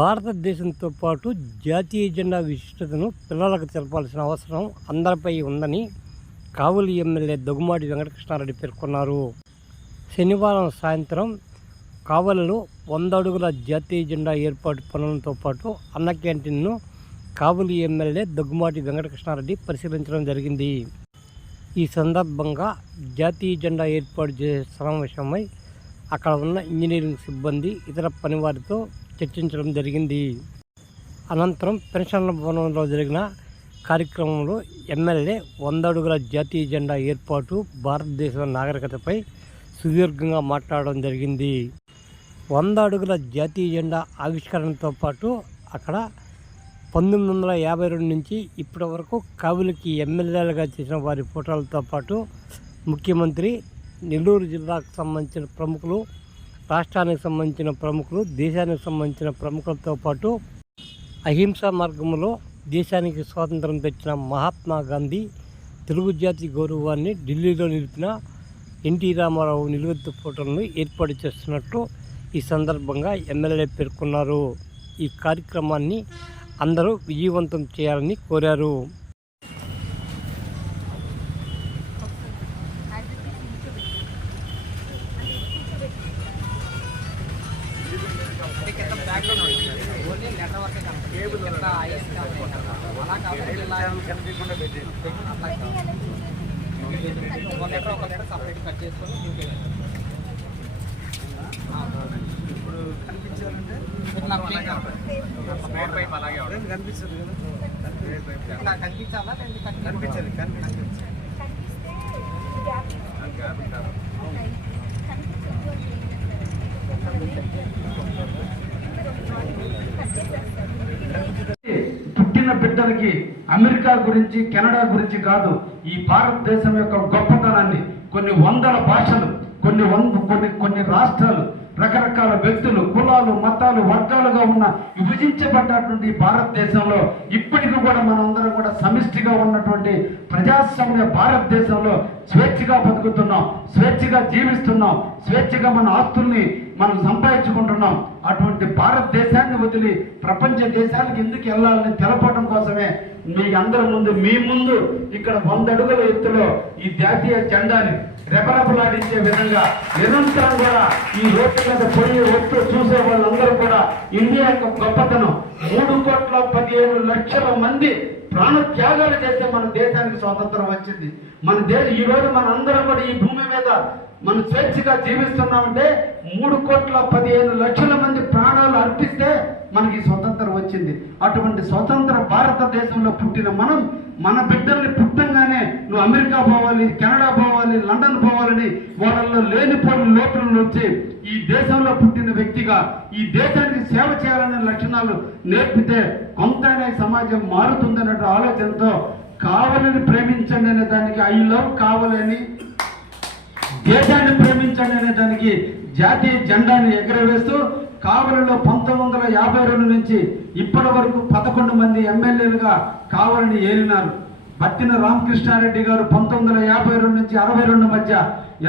భారతదేశంతో పాటు జాతీయ జెండా విశిష్టతను పిల్లలకు తెలపాల్సిన అవసరం అందరిపై ఉందని కావలి ఎమ్మెల్యే దగ్గుమాటి వెంకటకృష్ణారెడ్డి పేర్కొన్నారు. శనివారం సాయంత్రం కావలిలో వంద అడుగుల జాతీయ జెండా ఏర్పాటు పనులతో పాటు అన్న క్యాంటీన్ను కావలి ఎమ్మెల్యే దగ్గుమాటి వెంకటకృష్ణారెడ్డి పరిశీలించడం జరిగింది. ఈ సందర్భంగా జాతీయ జెండా ఏర్పాటు చేసే సమావేశమై అక్కడ ఉన్న ఇంజనీరింగ్ సిబ్బంది ఇతర పనివారితో చర్చించడం జరిగింది. అనంతరం పెన్షన్ల భవనంలో జరిగిన కార్యక్రమంలో ఎమ్మెల్యే వంద అడుగుల జాతీయ జెండా ఏర్పాటు భారతదేశ నాగరికతపై సుదీర్ఘంగా మాట్లాడడం జరిగింది. వంద అడుగుల జాతీయ జెండా ఆవిష్కరణతో పాటు అక్కడ పంతొమ్మిది వందల యాభై రెండు నుంచి ఇప్పటి వరకు కవులకి ఎమ్మెల్యేలుగా చేసిన వారి ఫోటోలతో పాటు ముఖ్యమంత్రి నెల్లూరు జిల్లాకు సంబంధించిన ప్రముఖులు రాష్ట్రానికి సంబంధించిన ప్రముఖులు దేశానికి సంబంధించిన ప్రముఖులతో పాటు అహింసా మార్గంలో దేశానికి స్వాతంత్రం తెచ్చిన మహాత్మా గాంధీ తెలుగు జాతి గౌరవాన్ని ఢిల్లీలో నిలిపిన ఎన్టీ రామారావు నిలువెత్తు ఫోటోలను ఏర్పాటు చేస్తున్నట్లు ఈ సందర్భంగా ఎమ్మెల్యే పేర్కొన్నారు. ఈ కార్యక్రమాన్ని అందరూ విజయవంతం చేయాలని కోరారు. ఇప్పుడు కనిపించాలంటే కనిపిస్తుంది కదా. కనిపించాలా కనిపించాలి కనిపించాలి పుట్టిన బిడ్డలకి అమెరికా గురించి కెనడా గురించి కాదు ఈ భారతదేశం యొక్క గొప్పతనాన్ని కొన్ని వందల భాషలు కొన్ని కొన్ని కొన్ని రాష్ట్రాలు రకరకాల వ్యక్తులు కులాలు మతాలు వర్గాలుగా ఉన్న విభజించబడ్డటువంటి భారతదేశంలో ఇప్పటికీ కూడా మనందరం కూడా సమిష్టిగా ఉన్నటువంటి ప్రజాస్వామ్య భారతదేశంలో స్వేచ్ఛగా బతుకుతున్నాం స్వేచ్ఛగా జీవిస్తున్నాం స్వేచ్ఛగా మన ఆస్తుల్ని మనం సంపాదించుకుంటున్నాం. అటువంటి భారతదేశాన్ని వదిలి ప్రపంచ దేశాలకు ఎందుకు వెళ్ళాలని తెలపడం కోసమే మీ అందరి ముందు మీ ముందు ఇక్కడ వంద అడుగుల ఎత్తులో ఈ జాతీయ జెండాని రెపరెపలాడించే విధంగా నిరంతరం కూడా ఈ రోడ్డు మీద పోయి ఒట్టు చూసే వాళ్ళందరూ కూడా ఇండియా యొక్క గొప్పతనం. మూడు కోట్ల పదిహేను లక్షల మంది ప్రాణ త్యాగాలు చేస్తే మన దేశానికి స్వాతంత్రం వచ్చింది. మన దేశ ఈ రోజు మన అందరం కూడా ఈ భూమి మీద మనం స్వేచ్ఛగా జీవిస్తున్నామంటే మూడు కోట్ల పదిహేను లక్షల మంది ప్రాణాలు అర్పిస్తే మనకి స్వతంత్రం వచ్చింది. అటువంటి స్వతంత్ర భారతదేశంలో పుట్టిన మనం మన బిడ్డల్ని పుట్టంగానే నువ్వు అమెరికా పోవాలి కెనడా పోవాలి లండన్ పోవాలని వాళ్ళల్లో లేనిపోని లోపల నుంచి ఈ దేశంలో పుట్టిన వ్యక్తిగా ఈ దేశానికి సేవ చేయాలనే లక్షణాలు నేర్పితే కొంతనే సమాజం మారుతుందనే ఆలోచనతో కావాలని ప్రేమించండి అనే దానికి ఐ లవ్ కావాలని దేశాన్ని ప్రేమించండి అనే దానికి జాతీయ జెండాని ఎగరవేస్తూ కావలిలో పంతొమ్మిది వందల యాభై రెండు నుంచి ఇప్పటి వరకు పదకొండు మంది ఎమ్మెల్యేలుగా కావలిని ఏలినారు. బట్టిన రామకృష్ణారెడ్డి గారు పంతొమ్మిది వందల యాభై రెండు నుంచి అరవై రెండు మధ్య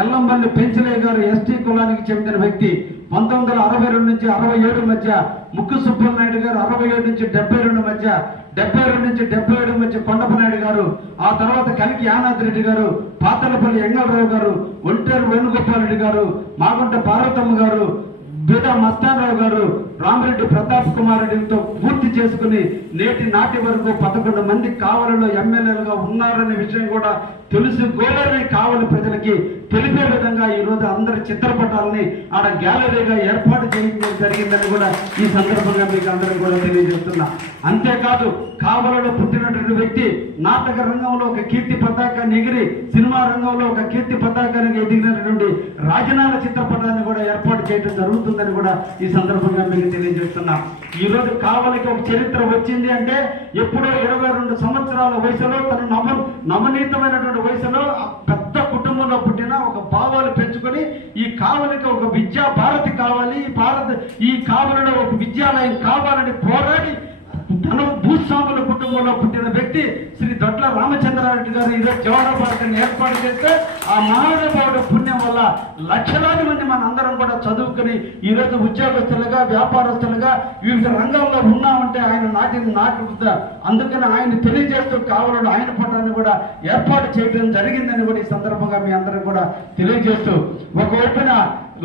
ఎల్లంబల్లి పెంచలే గారు ఎస్టీ కులానికి చెందిన వ్యక్తి పంతొమ్మిది వందల అరవై రెండు నుంచి అరవై ఏడు మధ్య ముక్కు సుబ్బలనాయుడు గారు అరవై ఏడు నుంచి డెబ్బై రెండు మధ్య డెబ్బై రెండు నుంచి డెబ్బై ఏడు మధ్య కొండపనాయుడు గారు ఆ తర్వాత కలికి యానాథ్ రెడ్డి గారు పాతలపల్లి ఎంగళరావు గారు ఒంటేరు వేణుగోపాల్ రెడ్డి గారు మాగుంట పార్వతమ్మ గారు బీద మస్తానరావు గారు రామరెడ్డి ప్రతాప్ కుమార్ రెడ్డితో పూర్తి చేసుకుని నేటి నాటి వరకు పదకొండు మంది కావలలో ఎమ్మెల్యేలుగా ఉన్నారనే విషయం కూడా తెలుసు. గోలని కావలి ప్రజలకి తెలిపే విధంగా ఈ రోజు అందరి చిత్రపటాలని ఆడ గ్యాలరీగా ఏర్పాటు చేయడం జరిగిందని కూడా ఈ సందర్భంగా మీకు అందరం కూడా తెలియజేస్తున్నా. అంతేకాదు కావలలో పుట్టినటువంటి వ్యక్తి నాటక రంగంలో ఒక కీర్తి పతాకాన్ని ఎగిరి సినిమా రంగంలో ఒక కీర్తి పతాకానికి ఎదిగినటువంటి రాజనాల చిత్రపటాన్ని కూడా ఏర్పాటు చేయడం జరుగుతుందని కూడా ఈ సందర్భంగా మీకు తెలియజేస్తున్నా. ఈ రోజు కావలికి ఒక చరిత్ర వచ్చింది అంటే ఎప్పుడో ఇరవై రెండు సంవత్సరాల వయసులో తన నవ నవనీతమైనటువంటి వయసులో పెద్ద కుటుంబంలో పుట్టిన ఒక భావాలు పెంచుకొని ఈ కావలికి ఒక విద్యా భారతి కావాలి ఈ భారత ఈ కావలిలో ఒక విద్యాలయం కావాలని పోరాడి తన భూస్వాముల కుటుంబంలో పుట్టిన వ్యక్తి శ్రీ దొడ్ల రామచంద్రారెడ్డి గారు ఈరోజు జవహర్ భారతిని ఏర్పాటు చేస్తే ఆ మహానుభావుడు పుణ్యం వల్ల లక్షలాది మంది మనందరం అందరం చదువుకుని ఈరోజు ఉద్యోగస్తులుగా వ్యాపారస్తులుగా వివిధ రంగాల్లో ఉన్నామంటే ఆయన నాటిన నాటి వద్ద అందుకని ఆయన తెలియజేస్తూ కావాలని ఆయన పట్టాన్ని కూడా ఏర్పాటు చేయడం జరిగిందని కూడా ఈ సందర్భంగా మీ అందరం కూడా తెలియజేస్తూ ఒకవైపున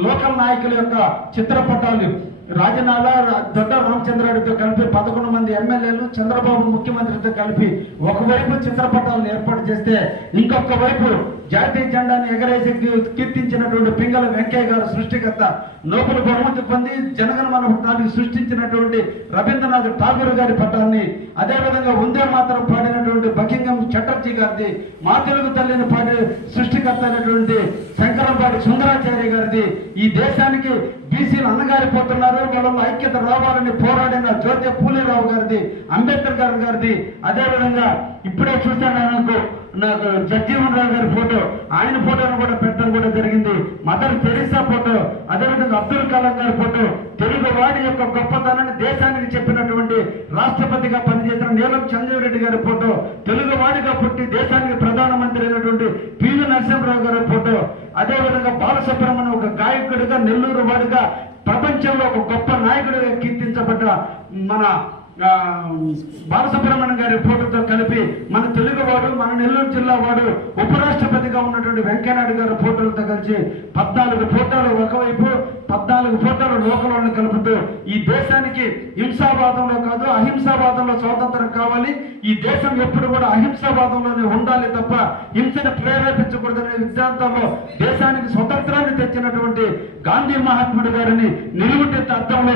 లోకల్ నాయకుల యొక్క చిత్రపటాలు రాజనాల దొడ్డ రామచంద్రారెడ్డితో కలిపి పదకొండు మంది ఎమ్మెల్యేలు చంద్రబాబు ముఖ్యమంత్రితో కలిపి ఒకవైపు చిత్రపటాలను ఏర్పాటు చేస్తే ఇంకొక వైపు జాతీయ జెండాను ఎగరేసి కీర్తించినటువంటి పింగళ వెంకయ్య గారు సృష్టికర్త నోబెల్ బహుమతి పొంది జనగణమన పట్టాన్ని సృష్టించినటువంటి రవీంద్రనాథ్ ఠాగూర్ గారి పట్టాన్ని అదేవిధంగా ఉందే మాత్రం పాడినటువంటి బకింగం చటర్జీ గారిది మా తెలుగు తల్లిని పాడి సృష్టికర్త అయినటువంటి శంకరంపాటి సుందరాచార్య గారిది ఈ దేశానికి బీసీలు అన్నగారిపోతున్నారు పోతున్నారు ఐక్యత రావాలని పోరాడిన జ్యోతి పూలేరావు గారిది అంబేద్కర్ గారి గారిది అదేవిధంగా ఇప్పుడే చూశాను అనుకో నాకు జగ్జీవన్ రావు గారి ఫోటో ఆయన ఫోటోను కూడా పెట్టడం కూడా జరిగింది. మదర్ తెరిసా ఫోటో అదేవిధంగా అబ్దుల్ కలాం గారి ఫోటో తెలుగు వాడి యొక్క గొప్పతనాన్ని దేశానికి చెప్పినటువంటి రాష్ట్రపతిగా పనిచేసిన నీలం చంద్రరెడ్డి గారి ఫోటో తెలుగు వాడిగా పుట్టి దేశానికి ప్రధానమంత్రి అయినటువంటి పివి నరసింహరావు గారి ఫోటో అదేవిధంగా బాలసుబ్రహ్మణ్యం ఒక గాయకుడిగా నెల్లూరు వాడిగా ప్రపంచంలో ఒక గొప్ప నాయకుడిగా కీర్తించబడ్డ మన బాలసుబ్రహ్మణ్యం గారి ఫోటోతో కలిపి మన తెలుగు వాడు మన నెల్లూరు జిల్లా వాడు ఉపరాష్ట్రపతిగా ఉన్నటువంటి వెంకయ్యనాయుడు గారి ఫోటోలతో కలిసి పద్నాలుగు ఫోటోలు ఒకవైపు పద్నాలుగు ఫోటోలు లోకలను కలుపుతూ ఈ దేశానికి హింసావాదంలో కాదు అహింసావాదంలో స్వాతంత్రం కావాలి. ఈ దేశం ఎప్పుడు కూడా అహింసావాదంలోనే ఉండాలి తప్ప హింసను ప్రేరేపించకూడదనే సిద్ధాంతంలో దేశానికి తెచ్చినటువంటి గాంధీ మహాత్ముడు గారిని నిలువుటెత్త అర్థంలో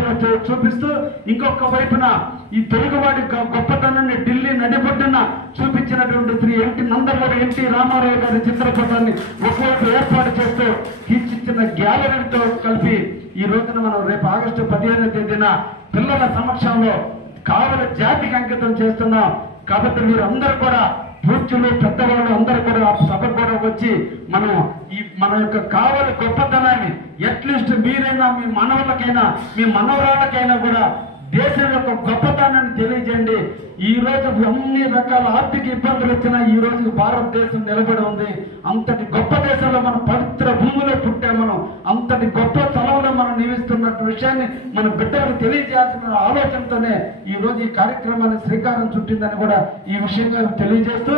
చూపిస్తూ ఇంకొక వైపున ఈ తెలుగువాడి గొప్పతనాన్ని ఢిల్లీ నడిబొడ్డున చూపించినటువంటి శ్రీ ఎన్టీ నందమూరి ఎన్టీ రామారావు గారి చిత్రపటాన్ని ఒకవైపు ఏర్పాటు చేస్తూ తీర్చిచ్చిన గ్యాలరీతో కలిపి ఈ రోజున మనం రేపు ఆగస్టు పదిహేనవ తేదీన పిల్లల సమక్షంలో కావల జాతికి అంకితం చేస్తున్నాం. కాబట్టి మీరు అందరూ కూడా పూర్తులు పెద్దవాళ్ళు అందరూ కూడా సభ కూడా వచ్చి మనం ఈ మన యొక్క కావలి గొప్పతనాన్ని అట్లీస్ట్ మీరైనా మీ మనవలకైనా మీ మనవరాళ్ళకైనా కూడా దేశం యొక్క గొప్పతనాన్ని తెలియజేయండి. ఈ రోజు అన్ని రకాల ఆర్థిక ఇబ్బందులు వచ్చినా ఈ రోజు భారతదేశం నిలబడి ఉంది. అంతటి గొప్ప దేశంలో మన పవిత్ర భూమిలో పుట్టే మనం. అంతటి గొప్ప స్థలంలో మనం నివసిస్తున్న విషయాన్ని మన బిడ్డలకు తెలియజేయాల్సిన ఆలోచనతోనే ఈ రోజు ఈ కార్యక్రమాన్ని శ్రీకారం చుట్టిందని కూడా ఈ విషయంగా తెలియజేస్తూ